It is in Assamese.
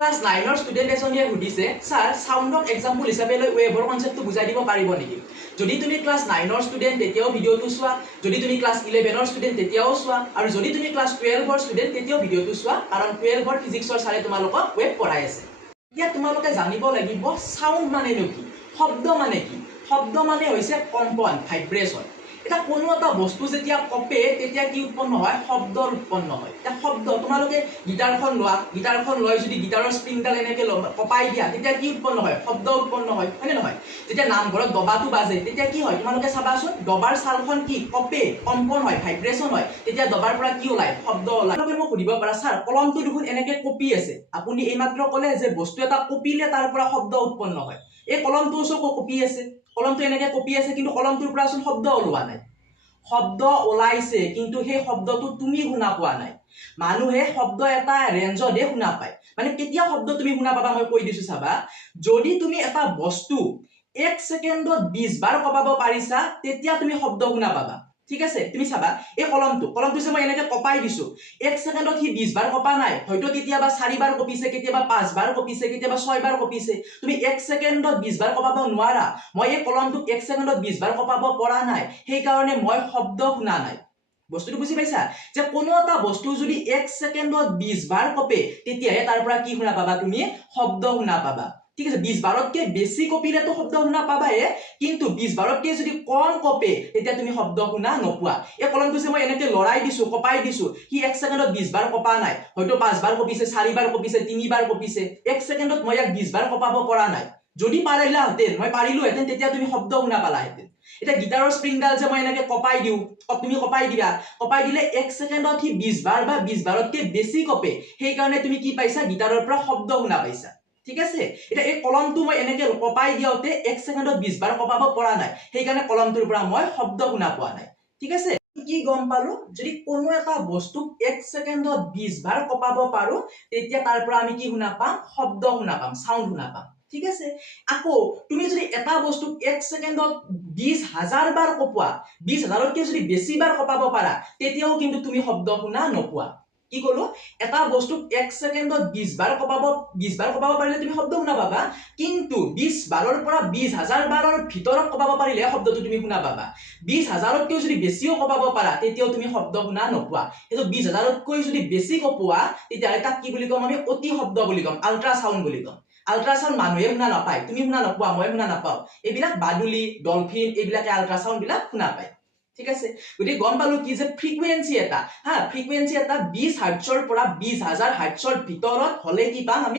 ক্লাস 9 স্টুডেন্ট এজনীয়ে সুধিছে স্যাৰ সাউন্ডক এক্সাম্পল হিচাপে লৈ ওয়েভৰ কনসেপ্টটো বুজাই দিব পাৰিব নেকি যদি তুমি ক্লাস 9 স্টুডেন্ট তেতিয়াও ভিডিওটো চোৱা যদি তুমি ক্লাস 11 স্টুডেন্ট তেতিয়াও চোৱা আৰু যদি তুমি ক্লাস 12 স্টুডেন্ট তেতিয়াও ভিডিওটো চোৱা কাৰণ 12 ফিজিক্সৰ সাৰে তোমালোকক ওয়েভ পঢ়াই আছে এতিয়া তোমালোকে জানিব লাগিব সাউন্ড মানে কি শব্দ মানে কি শব্দ মানে হৈছে কম্পন ভাইব্ৰেশন এটা কোনো এটা বস্তু যেতিয়া কপে তেতিয়া কি উৎপন্ন হয় শব্দ উৎপন্ন হয় এটা শব্দ তোমালোকে গিটাৰখন লোৱা গিটাৰখন লৈ যদি গিটাৰৰ স্ট্ৰিংডাল এনেকে কপাই দিয়া তেতিয়া কি উৎপন্ন হয় শব্দ উৎপন্ন হয় হয়নে নহয় যেতিয়া নামঘৰত দবাটো বাজে তেতিয়া কি হয় তোমালোকে চাবাচোন দবাৰ ছালখন কি কপে কম্পন হয় ভাইব্ৰেশন হয় তেতিয়া দবাৰ পৰা কি ওলায় শব্দ ওলায় তোমালোকে মোক সুধিব পাৰা স্যাৰ কলমটো দেখোন এনেকে কপি আছে আপুনি এইমাত্ৰ ক'লে যে বস্তু এটা কপিলে তাৰ পৰা শব্দ উৎপন্ন হয় এই কলমটো ওচৰ কপি আছে কলমটো এনেকে কপি আছে কিন্তু কলমটোৰ পৰা চোন শব্দ ওলোৱা নাই শব্দ ওলাইছে কিন্তু সেই শব্দটো তুমি শুনা পোৱা নাই মানুহে শব্দ এটা ৰেঞ্জতে শুনা পায় মানে কেতিয়া শব্দ তুমি শুনা পাবা মই কৈ দিছো চাবা যদি তুমি এটা বস্তু 1 সেকেন্ডত 20 বাৰ কপাব পাৰিছা তেতিয়া তুমি শব্দ শুনা পাবা ঠিক আছে তুমি চাবা এই কলমটো যে মই এনেকে কপাই দিছো 1 সেকেন্ডত কি 20 বাৰ কপা নাই হয়তো কেতিয়াবা 4 বাৰ কপিছে কেতিয়াবা 5 বাৰ কপিছে কেতিয়াবা 6 বাৰ কপিছে তুমি 1 সেকেন্ডত 20 বাৰ কপাব নোৱাৰা মই এই কলমটোক 1 সেকেন্ডত 20 বাৰ কপাব পৰা নাই সেই কাৰণে মই শব্দ শুনা নাই বস্তুটো বুজি পাইছা যে কোনো এটা বস্তু যদি 1 সেকেন্ডত 20 বাৰ কপে তেতিয়াহে তাৰ পৰা কি শুনা পাবা তুমি শব্দ শুনা পাবা ঠিক আছে 20 বাৰতকৈ বেছি কপিলে তো শব্দ শুনা পাবায়ে কিন্তু 20 বাৰতকৈ যদি কম কপে তেতিয়া তুমি শব্দ শুনা নোপোৱা এই কলমটো যে মই এনেকে লৰাই দিছো কপাই দিছো কি 1 সেকেন্ডত 20 বাৰ কপা নাই হয়তো 5 বাৰ কপিছে 4 বাৰ কপিছে 3 বাৰ কপিছে 1 সেকেন্ডত মই ইয়াক 20 বাৰ কপাব পৰা নাই যদি পাৰিলাহেঁতেন মই পাৰিলোহেঁতেন তেতিয়া তুমি শব্দ শুনা পালাহেঁতেন এটা গিটাৰৰ স্ট্ৰিংডাল যে মই এনেকে কপাই দিও তুমি কপাই দিবা কপাই দিলে 1 সেকেন্ডত কি 20 বাৰ বা 20 বাৰতকৈ বেছি কপে সেই কাৰণে তুমি কি পাইছা গিটাৰৰ পৰা শব্দ শুনা পাইছা ঠিক আছে এটা এই কলমটো মই এনেকে কপাই দিওতে 1 সেকেন্ডত 20 বাৰ কপাব পৰা নাই সেই কাৰণে কলমটোৰ পৰা মই শব্দ শুনা পোৱা নাই ঠিক আছে কি গম পালো যদি কোনো এটা বস্তুক 1 সেকেন্ডত 20 বাৰ কপাব পাৰো তেতিয়া তাৰ পৰা আমি কি শুনা পাম শব্দ শুনা পাম সাউন্ড শুনা পাম ঠিক আছে আকৌ তুমি যদি এটা বস্তুক 1 সেকেন্ডত 20,000 বাৰ কপোৱা 20,000তকৈ যদি বেছি বাৰ কপাব পাৰা তেতিয়াও কিন্তু তুমি শব্দ শুনা নোপোৱা কি কলো এটা বস্তুক 1 সেকেন্ডত 20 বাৰ কপাব পাৰিলে তুমি শব্দ শুনা পাবা কিন্তু 20 বাৰৰ পৰা 20,000 বাৰৰ ভিতৰত কপাব পাৰিলে শব্দটো তুমি শুনা পাবা 20,000তকৈ যদি বেছিও কপাব পাৰা তেতিয়াও তুমি শব্দ শুনা নোপোৱা কিন্তু 20,000তকৈ যদি বেছি কপোৱা তেতিয়া তাক কি বুলি কম আমি অতি শব্দ বুলি কম আল্ট্ৰাসাউন্ড বুলি কম আল্ট্ৰাসাউন্ড মানুহে শুনা নাপায় তুমি শুনা নোপোৱা মই শুনা নাপাওঁ এইবিলাক বাদুলি ডলফিন এইবিলাকে আল্ট্ৰাসাউন্ড বিলাক শুনা পায় ঠিক আছে গতি গম পালো কি যে ফ্ৰিকুৱেন্সি এটা ফ্ৰিকুৱেন্সি এটা 20 হাৰ্টজৰ পৰা 20,000 হাৰ্টজৰ ভিতৰত হলে কি পাম আমি